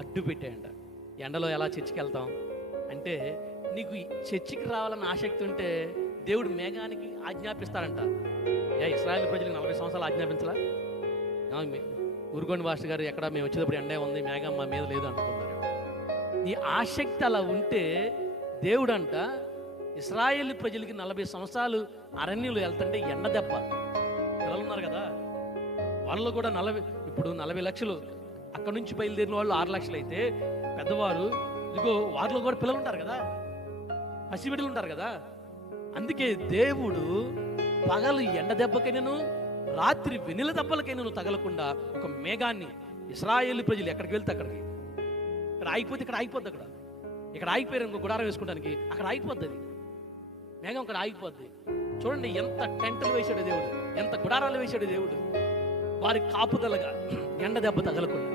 అడ్డు పెట్టాయంట. ఎండలో ఎలా చర్చికి వెళ్తాం అంటే, నీకు చర్చికి రావాలన్న ఆసక్తి ఉంటే దేవుడు మేఘానికి ఆజ్ఞాపిస్తాడంట. ఇశ్రాయేలు ప్రజలకు 40 సంవత్సరాలు ఆజ్ఞాపించలా? ఊరుకోండి భాస్టర్ గారు, ఎక్కడ మేము వచ్చేటప్పుడు ఎండే ఉంది, మేఘం మా మీద లేదు అనుకుంటారు. ఈ ఆసక్తి అలా ఉంటే దేవుడంట ఇశ్రాయేలు ప్రజలకి 40 సంవత్సరాలు అరణ్యంలో వెళ్తుంటే ఎండ దెబ్బ. పిల్లలు ఉన్నారు కదా, వాళ్ళు కూడా 40 లక్షలు అక్కడ నుంచి బయలుదేరిన వాళ్ళు 6 లక్షలు అయితే పెద్దవారు, ఇదిగో వారిలో కూడా పిల్లలు ఉంటారు కదా, పసిబిడ్డలు ఉంటారు కదా. అందుకే దేవుడు పగలు ఎండ దెబ్బకైనాను, రాత్రి వెన్నెల దెబ్బలకైనాను తగలకుండా ఒక మేఘాన్ని, ఇశ్రాయేలు ప్రజలు ఎక్కడికి వెళ్తే అక్కడికి, ఇక్కడ ఆగిపోతే ఇక్కడ ఆగిపోద్ది, ఇక్కడ ఆగిపోయారు ఇంకో గుడారం వేసుకోవడానికి, అక్కడ ఆగిపోద్ది అది మేఘం, అక్కడ ఆగిపోద్ది. చూడండి ఎంత టెంట్లు వేశాడు దేవుడు, ఎంత గుడారాలు వేశాడు దేవుడు, వారి కాపుదలగా ఎండ దెబ్బ తగలకుండా.